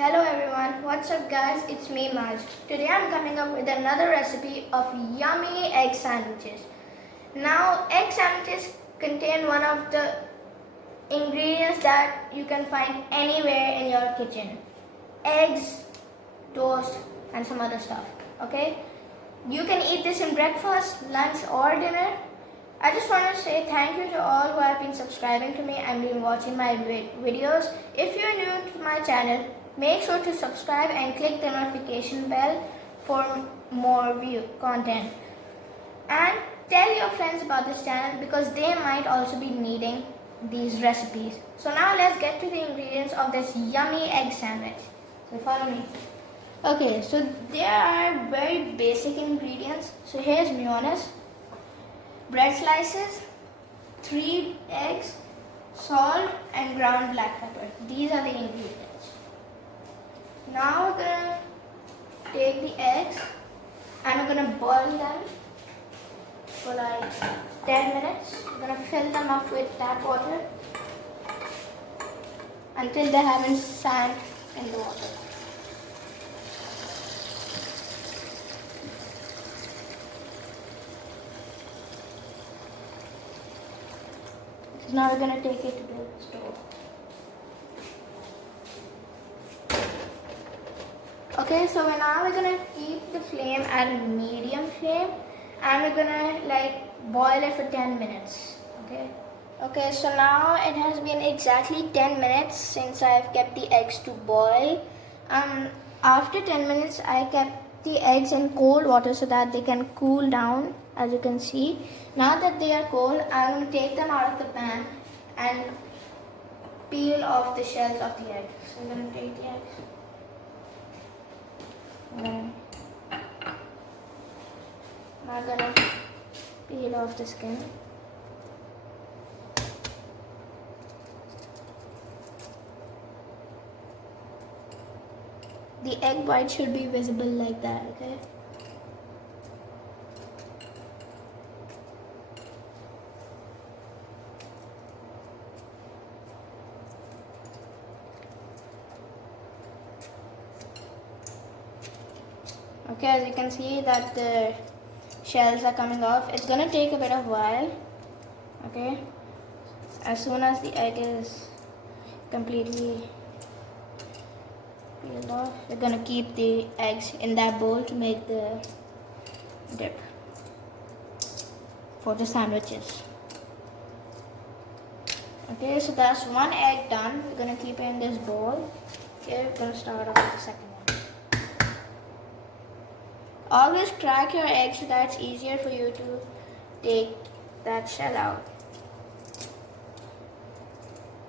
Hello everyone, what's up guys? It's me Maj. Today I'm coming up with another recipe of yummy egg sandwiches. Now egg sandwiches contain one of the ingredients that you can find anywhere in your kitchen. Eggs, toast and some other stuff. Okay? You can eat this in breakfast, lunch or dinner. I just want to say thank you to all who have been subscribing to me and been watching my videos. If you're new to my channel, make sure to subscribe and click the notification bell for more content. And tell your friends about this channel because they might also be needing these recipes. So now let's get to the ingredients of this yummy egg sandwich. So follow me. Okay, so there are very basic ingredients. So here's mayonnaise, bread slices, 3 eggs, salt and ground black pepper. These are the ingredients. Now we're gonna take the eggs and we're gonna boil them for like 10 minutes. We're gonna fill them up with tap water until they haven't sand in the water. So now we're gonna take it to the stove. Okay, so now we're gonna keep the flame at a medium flame and we're gonna boil it for 10 minutes. Okay, so now it has been exactly 10 minutes since I've kept the eggs to boil. After 10 minutes I kept the eggs in cold water so that they can cool down, as you can see. Now that they are cold, I'm going to take them out of the pan and peel off the shells of the egg. So I'm going to take the eggs. I'm going to peel off the skin. The egg white should be visible like that, okay? Okay, as you can see that the shells are coming off. It's gonna take a bit of while. Okay, as soon as the egg is completely peeled off, we're gonna keep the eggs in that bowl to make the dip for the sandwiches. Okay, so that's one egg done. We're gonna keep it in this bowl. Okay, we're gonna start off with the second one. Always crack your egg so that it's easier for you to take that shell out.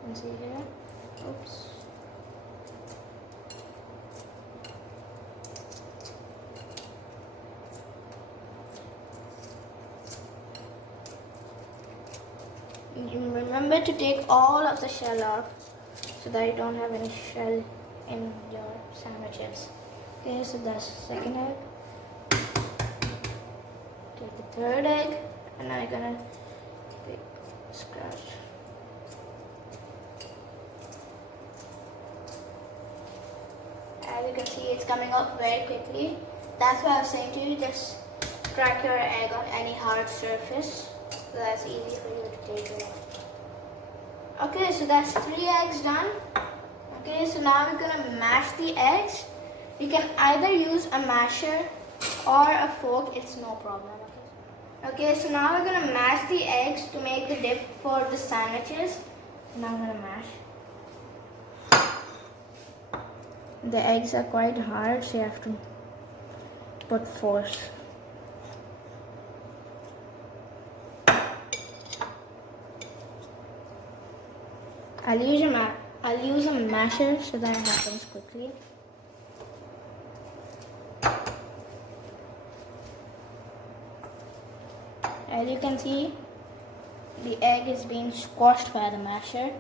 You can see here. Oops. You remember to take all of the shell off so that you don't have any shell in your sandwiches. Okay, so that's the second egg. Take the third egg and I'm gonna scratch. As you can see, it's coming up very quickly. That's why I was saying to you, just crack your egg on any hard surface so that's easy for you to take it off. Okay, so that's 3 eggs done. Okay, so now we're gonna mash the eggs. You can either use a masher or a fork, it's no problem. Okay, so now we're gonna mash the eggs to make the dip for the sandwiches. Now I'm gonna mash. The eggs are quite hard, so you have to put force. I'll use a masher so that it happens quickly. As you can see, the egg is being squashed by the masher.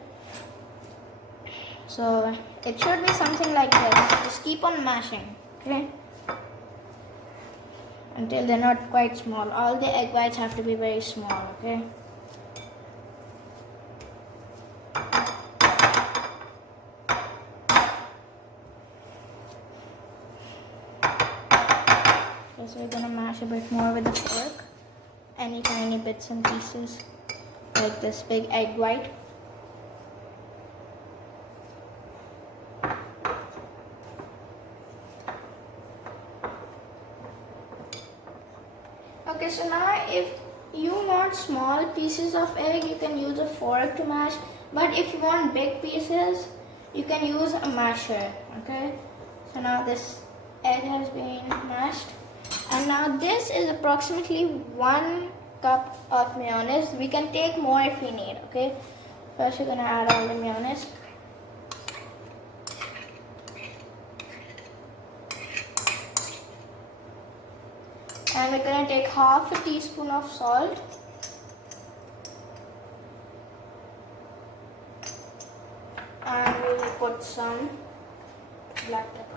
So it should be something like this. Just keep on mashing, okay? Until they're not quite small. All the egg whites have to be very small, okay? Okay, so we're gonna mash a bit more with the fork. Any tiny bits and pieces, like this big egg white. Okay, so now if you want small pieces of egg, you can use a fork to mash. But if you want big pieces, you can use a masher. Okay, so now this egg has been mashed. And now this is approximately 1 cup of mayonnaise. We can take more if we need, okay? First we're gonna add all the mayonnaise. And we're gonna take half a teaspoon of salt. And we will put some black pepper.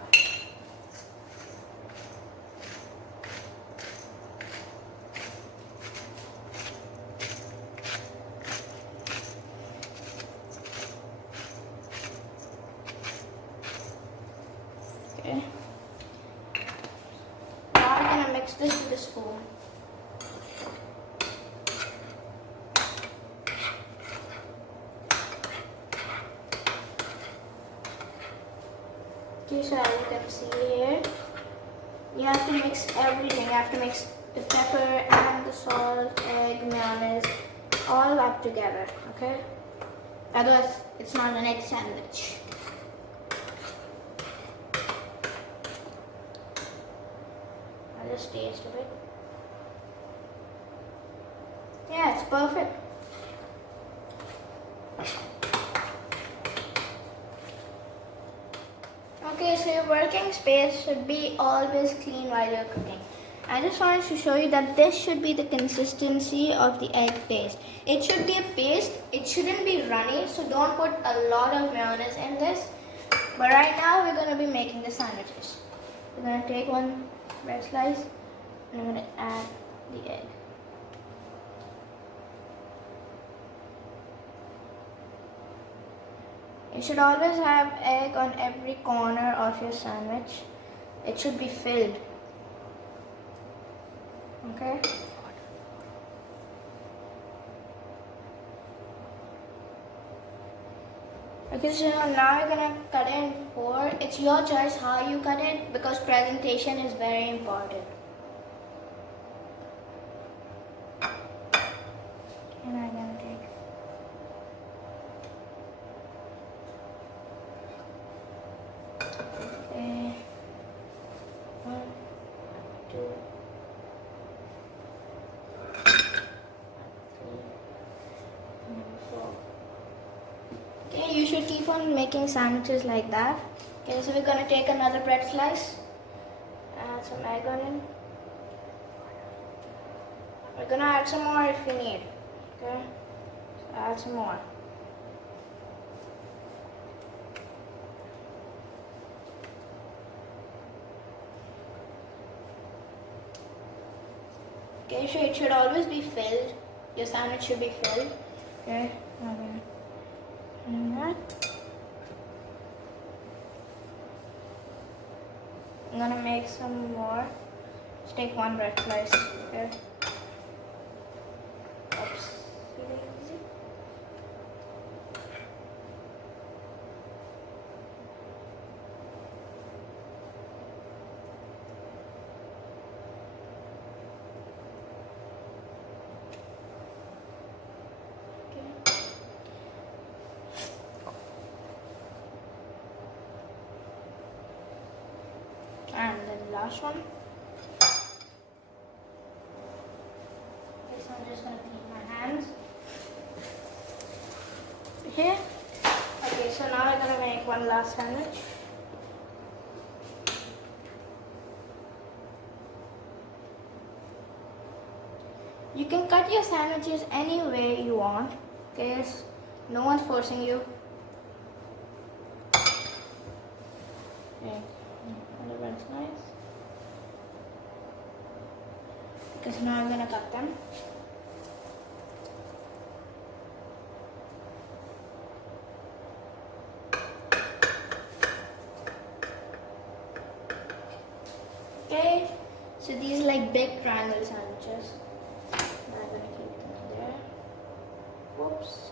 Okay. Now we're gonna mix this with a spoon. Okay, so as you can see here, you have to mix everything. You have to mix the pepper and the salt, egg, mayonnaise, all up together, okay? Otherwise, it's not an egg sandwich. I'll just taste a bit. Yeah, it's perfect. Okay, so your working space should be always clean while you're cooking. I just wanted to show you that this should be the consistency of the egg paste. It should be a paste, it shouldn't be runny, so don't put a lot of mayonnaise in this. But right now we're going to be making the sandwiches. We're going to take one bread slice and I'm going to add the egg. You should always have egg on every corner of your sandwich. It should be filled. Okay? Okay, so now we're gonna cut it in 4. It's your choice how you cut it because presentation is very important. And I'm gonna take. Okay. 1, 2, 4. Okay, you should keep on making sandwiches like that. Okay, so we're gonna take another bread slice, add some egg on it. We're gonna add some more if you need. Okay, so add some more. Okay, so it should always be filled. Your sandwich should be filled. Okay, and that. I'm gonna make some more. Just take 1 bread slice. Okay. Oops. And then the last one. Okay, so I'm just gonna clean my hands. Here. Okay, so now we're gonna make one last sandwich. You can cut your sandwiches any way you want. Okay, no one's forcing you. Okay. That's nice. Because now I'm gonna cut them. Okay, So these are like big triangle sandwiches. I'm gonna keep them there. Whoops.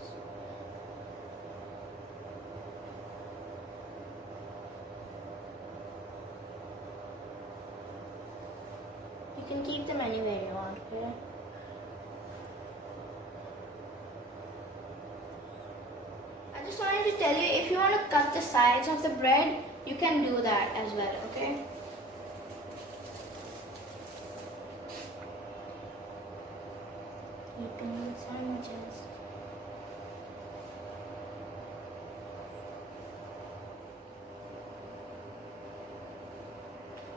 You can keep them anywhere you want, okay? I just wanted to tell you, if you want to cut the sides of the bread, you can do that as well, okay? Eating sandwiches.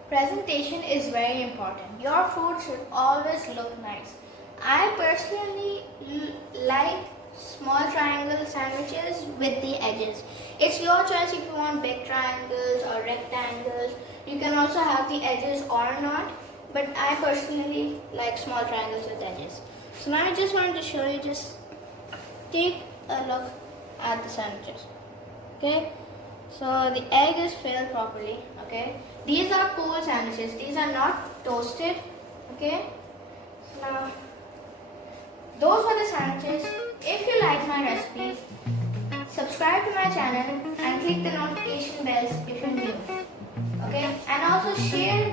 Presentation is very important. Your food should always look nice. I personally like small triangle sandwiches with the edges. It's your choice if you want big triangles or rectangles. You can also have the edges or not, but I personally like small triangles with edges. So now I just wanted to show you, just take a look at the sandwiches. Okay, so the egg is filled properly. Okay, these are cool sandwiches, these are not toasted. Okay, so now those were the sandwiches. If you like my recipes, subscribe to my channel and click the notification bells if you're new. Okay, and also share